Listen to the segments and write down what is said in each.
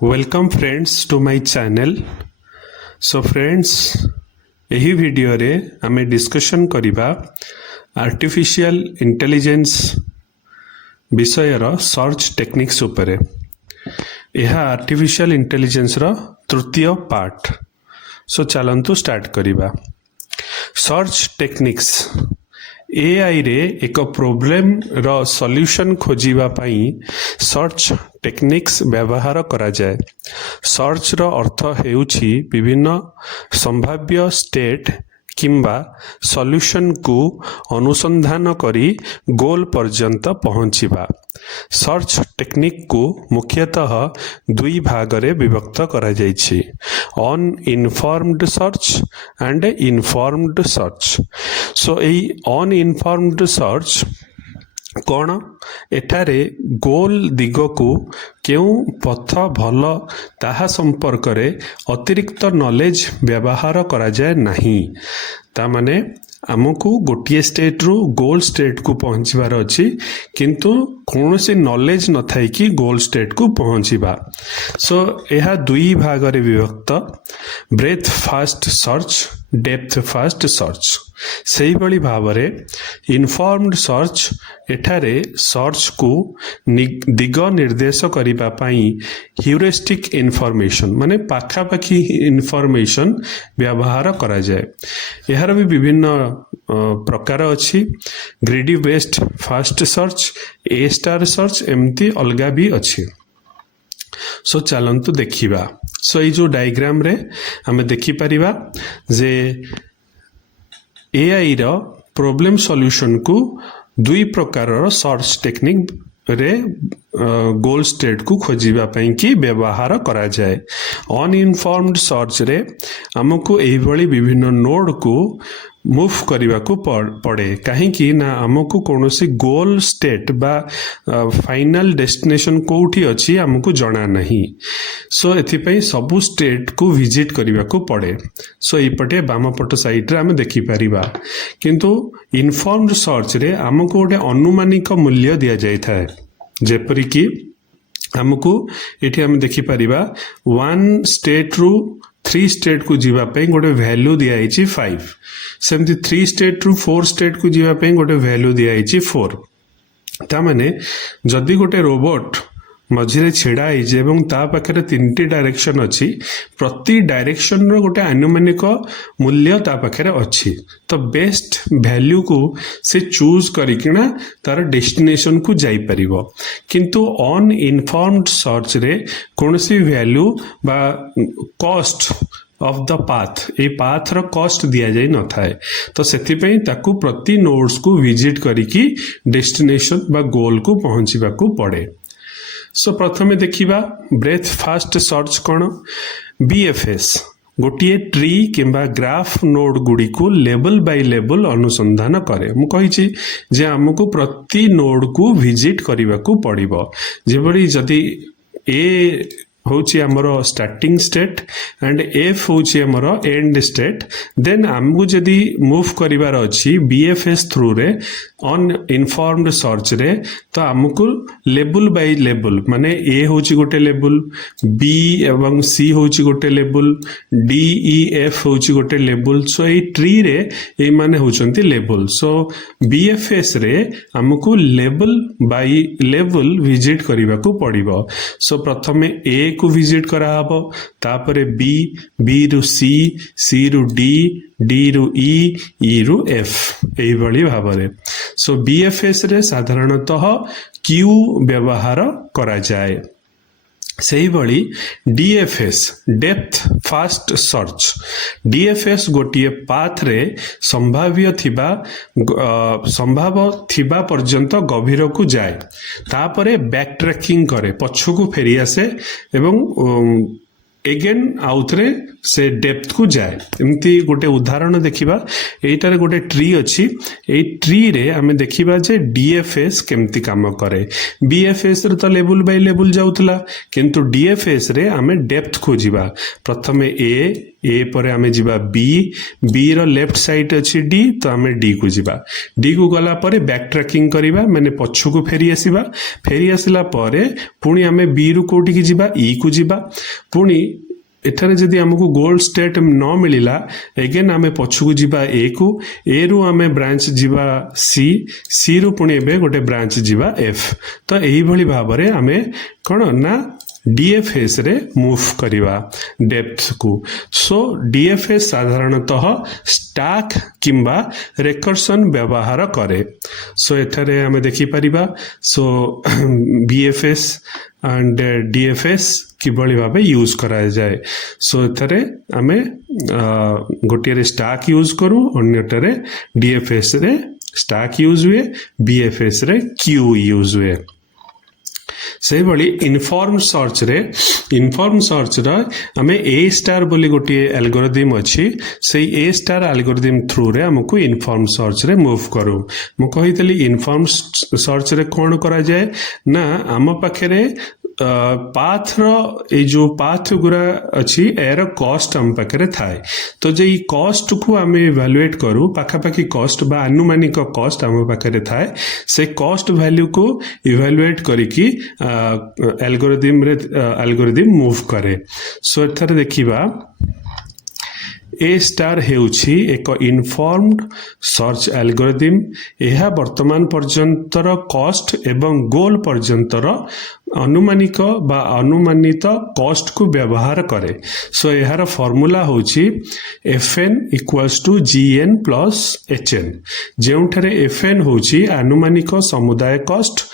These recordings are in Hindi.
Welcome friends to my channel. So friends, यही वीडियो रे आमे डिस्कशन करिबा आर्टिफिशियल इंटेलिजेंस विषयर सर्च टेक्निक्स उपरे। यह आर्टिफिशियल इंटेलिजेंस रो तृतीय पार्ट। सो चलंतु स्टार्ट करिबा। सर्च टेक्निक्स एआई रे एक प्रॉब्लम रो सॉल्यूशन खोजिबा पई सर्च टेक्निक्स व्यवहार करा जाए। सर्च रो अर्थ हेउछि विभिन्न संभाव्य स्टेट किंबा सॉल्यूशन को अनुसंधान करी गोल पर्यंत पहुंचिबा। सर्च टेक्निक को मुख्यतः दुई भाग रे विभक्त करा जायछि, uninformed search and informed search. So एई अनइनफॉर्म्ड सर्च कौन एठारे गोल दिग को क्यों पथ भल ताहा संपर्क रे अतिरिक्त नॉलेज व्यवहार करा जाए नहीं। ता माने आमको गोटे स्टेट रु गोल स्टेट को पहुंचबार अछि, किंतु कौनसी नॉलेज न थाई कि गोल स्टेट को पहुंचीबा। सो यह दुई भाग रे विभक्त, breadth first search, depth first search. सही बड़ी भाव रे इनफॉर्म्ड सर्च एठारे सर्च को दिग निर्देश करिबा पई ह्यूरिस्टिक इन्फॉर्मेशन माने पाखापाखी इन्फॉर्मेशन व्यवहार करा जाए। यार भी विभिन्न प्रकार अछि, ग्रीडी बेस्ड फास्ट सर्च, ए स्टार सर्च, एमती अलगा भी अछि। सो चलंतु देखिबा। सो ये जो डायग्राम रे हमें देखि परिबा जे एआई रो प्रॉब्लम सॉल्यूशन को दुई प्रकार सर्च टेक्निक रे गोल स्टेट को खोजिबा पई कि व्यवहार करा जाए। अनइनफॉर्म्ड सर्च रे हमको एही भली विभिन्न नोड को मूव करने को पड़े, कहीं ना आमको कौन सी गोल स्टेट बा फाइनल डेस्टिनेशन कोठी अच्छी आमको जना नहीं। सो एथिपई सबु स्टेट को विजिट करने को पड़े। सो यपटे बामपट साइड रे आमे देखि परिबा, किंतु इनफॉर्म्ड सर्च रे आमको गोटे अनुमानिक मूल्य दिया जाय थाए। जेपरि कि आमको एठी आमे देखि परिबा 1 स्टेट रु 3 स्टेट को जीवा पे गोटे वैल्यू दिया है 5, सेमती 3 स्टेट रु 4 स्टेट को जीवा पे गोटे वैल्यू दिया है 4। ता माने जदि गोटे रोबोट मझिरे छेड़ा है एवं ता पाखरे 3टी डायरेक्शन अच्छी, प्रति डायरेक्शन रो गोटे आनुमानिक मूल्य ता पाखरे अच्छी, तो बेस्ट वैल्यू को से चूज करिकिना तार डेस्टिनेशन को जाई परिबो। किंतु अनइनफॉर्म्ड सर्च रे कोनसी वैल्यू बा कॉस्ट ऑफ द पाथ, ए पाथ रो कॉस्ट दिया जाई न थाए, तो सेति पई ताकू प्रति नोड्स को विजिट करिकी डेस्टिनेशन बा गोल को पहुंचीबा को पड़े। सो प्रथमे देखिबा ब्रेथ फास्ट सर्च कौन। बीएफएस गोटे ट्री किंबा ग्राफ नोड गुडी को लेवल बाय लेवल अनुसंधान करे। मु कहिछि जे हमको प्रति नोड को विजिट करबा को पड़िबो। जेबडी जदि ए होची हमरो स्टार्टिंग स्टेट एंड एफ होची हमरो एंड स्टेट, देन हमको जदि मूव करिवार अछि बीएफएस थ्रू रे अनइनफॉर्म्ड सर्च रे, तो हमको लेवल बाय लेवल माने ए होची गोटे लेवल, बी एवं सी होची गोटे लेवल, डी ई एफ होची गोटे लेवल। सो ए ट्री रे ए माने होचंती लेवल। सो बीएफएस रे हमको लेवल बाय लेवल विजिट करिवा को पड़िबो। सो प्रथमे ए को विजिट करा हबो, तापरे बी, बी रु सी, सी रु डी, डी रु ई, ई रु एफ, एही भली भाबरे। सो बीएफएस रे साधारणतः क्यू व्यवहार करा जाए। सही भली DFS depth first search, DFS गोटे पाथ रे संभाव थिबा पर्यंत गभीर को जाए, तापरे बैक ट्रैकिंग करे, पछकु फेरी आसे एवं एगेन आउथरे से डेप्थ को जाए एमती गोटे उदाहरण देखिबा एटारे गोटे ट्री अछि ए ट्री रे हमें देखिबा जे डीएफएस केमती काम करे बीएफएस रे तो लेवल बाय लेवल जाउतला किंतु डीएफएस रे हमें डेप्थ खोजिबा प्रथमे ए पर हमें जिबा बी रो लेफ्ट साइड अछि डी तो हमें डी को जिबा डी को गला पर बैक ट्रैकिंग करिबा माने पछु को फेरी आसिला परे पुणी हमें बी रु कोठी की जिबा ई को जिबा पुणी एठारे जदि हमको गोल स्टेट न मिलिला एगेन आमे पछुको जिबा ए रु आमे ब्रांच जिबा सी रु पुणी एबे गोटे ब्रांच जिबा एफ तो एही भली भाबरे आमे कोन ना डीएफएस रे मूव करिवा डेप्थ को सो डीएफएस साधारणतः स्टैक किंबा रेकर्सन व्यवहार करे सो एठारे हमें देखि परिबा सो बीएफएस एंड डीएफएस किभली भाबे यूज करा जाए सो एथरे आमे गोटे रे स्टैक यूज करू अन्यटरे डीएफएस रे स्टैक यूज हुए बीएफएस रे क्यू यूज हुए से भली इनफॉर्म सर्च रे हमें ए स्टार बोली गोटे एल्गोरिथम अच्छी से ए स्टार एल्गोरिथम थ्रू रे हमको इनफॉर्म सर्च रे मूव करू मु कहितली इनफॉर्म सर्च रे कोन करा जाए ना आम पाखे पाथ रो ए जो पाथ गुरा अच्छी एर कॉस्ट हम पाखे थाए तो जे कॉस्ट को आम इवैल्यूएट करू पाखापाखि कॉस्ट बा अनुमानिक कॉस्ट आम पाखे थाए से कॉस्ट वैल्यू को इवैल्यूएट करिकी एल्गोरिथम मूव करे सो एथरे देखिबा ए स्टार हेउछि एक इनफॉर्म्ड सर्च एल्गोरिथम एहा वर्तमान पर्यंतर कॉस्ट एवं गोल पर्यंतर अनुमानिक बा अनुमानित कॉस्ट को व्यवहार करे सो एहार फॉर्मूला होछि fn equals to gn plus hn जेउठारे fn होछि अनुमानिक समुदाय कॉस्ट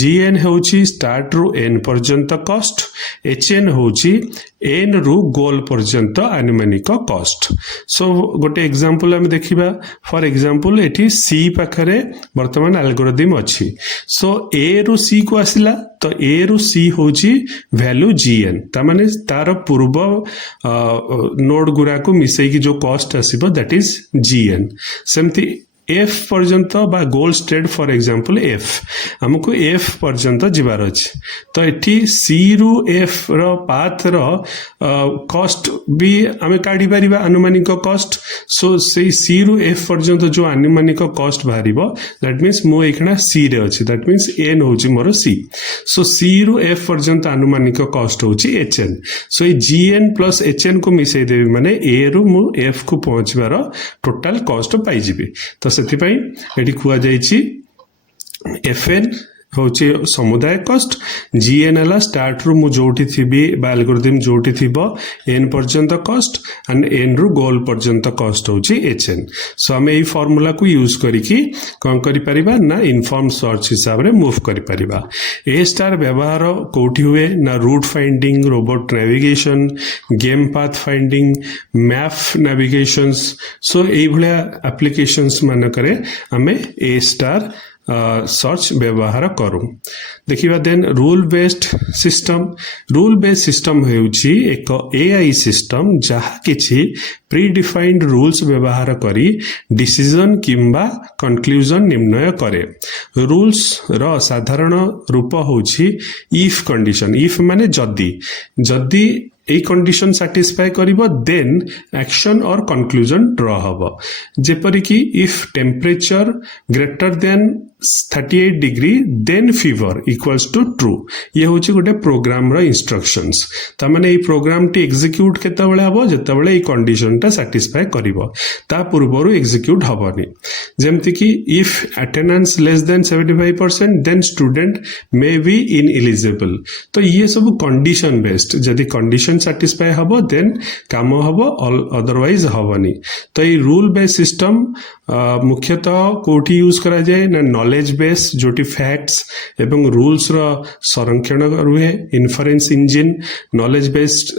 gn होछि स्टार्ट रु n पर्यंत कॉस्ट hn होछि n रु गोल पर्यंत अनुमानिक कॉस्ट सो गोटे एग्जांपल हम देखिबा फॉर एग्जांपल एठी c पाखरे वर्तमान एल्गोरिथम अछि सो a रु c को आसिला तो ए रु सी होची वैल्यू gn ता माने तार पूर्व नोड गुरा को मिसई की जो कॉस्ट आसीबो दैट इज gn सेमती एफ पर्यंत बा गोल स्टेट फॉर एग्जांपल एफ हमको एफ पर्यंत जिबार अछि तो एठी सी रु एफ रो पाथ रो कॉस्ट भी हमें काढी परिबा अनुमानिक कॉस्ट सो से सी रु एफ पर्यंत जो अनुमानिक कॉस्ट बाहरिबो दैट मींस मो एखना सी रे अछि दैट मींस एन होछि मोर सी सो सी रु एफ पर्यंत अनुमानिक कॉस्ट होछि एचएन सो ए जीएन प्लस एचएन को मिसई देबी माने ए रु मो एफ को पहुंचबार टोटल कॉस्ट पाई जिबी तो सेथिपाई एठी कुआ जाईछि एफएन होची समुदाय कॉस्ट जीएन हला स्टार्ट रु मु जोठी थिबी बा एल्गोरिथम जोठी थिबो एन पर्यंत कॉस्ट एंड एन रु गोल पर्यंत कॉस्ट होची एचएन सो हमें ई फार्मूला को यूज करिकी कोन करि परिबा ना इनफॉर्म सर्च हिसाब रे मूव करि परिबा ए स्टार व्यवहार कोठी हुए ना route finding robot navigation game path finding map navigations so एई भलिया एप्लीकेशंस मन करे हमें ए स्टार सर्च व्यवहार करू देखिबा देन रूल बेस्ड सिस्टम हेउची एक एआई सिस्टम जहा किछि प्री डिफाइंड रूल्स व्यवहार करी डिसीजन किंबा कंक्लूजन निर्णय करे रूल्स रो साधारण रूप होउची इफ कंडीशन इफ माने जदी ए कंडीशन सैटिस्फाई करिबो देन एक्शन और कंक्लूजन ड्रॉ हबो जेपरि कि if temperature greater than 38 degree then fever equals to true ये होची गोटे प्रोग्राम रो इंस्ट्रक्शंस ता माने ए प्रोग्राम टी एग्जीक्यूट केते बेले हबो जेते बेले ए कंडीशन ता सैटिस्फाई करिवो ता पूर्वरु एग्जीक्यूट हबोनी जेमति कि if attendance less than 75% then student may be ineligible तो ये सब कंडीशन बेस्ड जदी कंडीशन सैटिस्फाई हबो देन काम हबो अदरवाइज हबोनी तो ए रूल बेस्ड सिस्टम मुख्यतः कोठी यूज करा जाए ना नॉलेज बेस जोटी फैक्ट्स एवं रूल्स रो संरक्षण रुहे इन्फरेंस इंजिन नॉलेज बेस्ड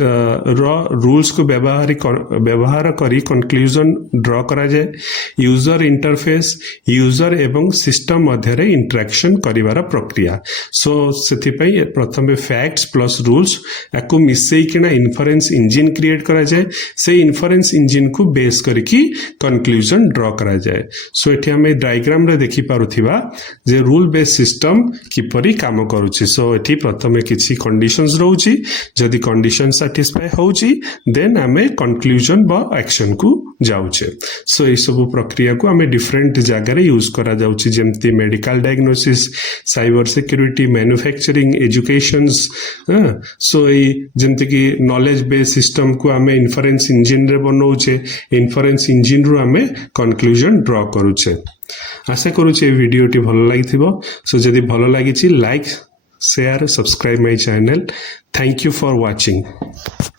रो रूल्स को व्यवहार करी कंक्लूजन ड्रॉ करा जाए यूजर इंटरफेस यूजर एवं सिस्टम मध्य रे इंटरेक्शन करिवार प्रक्रिया सो सेति पई प्रथमे फैक्ट्स प्लस रूल्स याकू मिसई कि ना इन्फरेन्स इंजिन क्रिएट करा जाए से इन्फरेन्स इंजिन को बेस करके कंक्लूजन ड्रॉ करा जाए सो एठी हमें डायग्राम रे देखि पारुथिबा जे रूल बेस सिस्टम किपरि काम करूची सो एठी प्रथमे किछि कंडीशंस रहउची जदि कंडीशन सैटिस्फाई होउची देन हमें कंक्लूजन बा एक्शन को जाउचे सो ए सब प्रक्रिया को हमें डिफरेंट जगह रे यूज करा जाउची जेमति medical diagnosis cyber security manufacturing educations so ए जेमति कि नॉलेज बेस सिस्टम को हमें इन्फरेन्स इंजिन रे बनौचे इन्फरेन्स इंजिन रो हमें कंक्लूजन ड्रॉ करूचे आशा करूचे वीडियो टी भलो लागिथिबो सो जदि भलो लागिछि like share subscribe my channel thank you for watching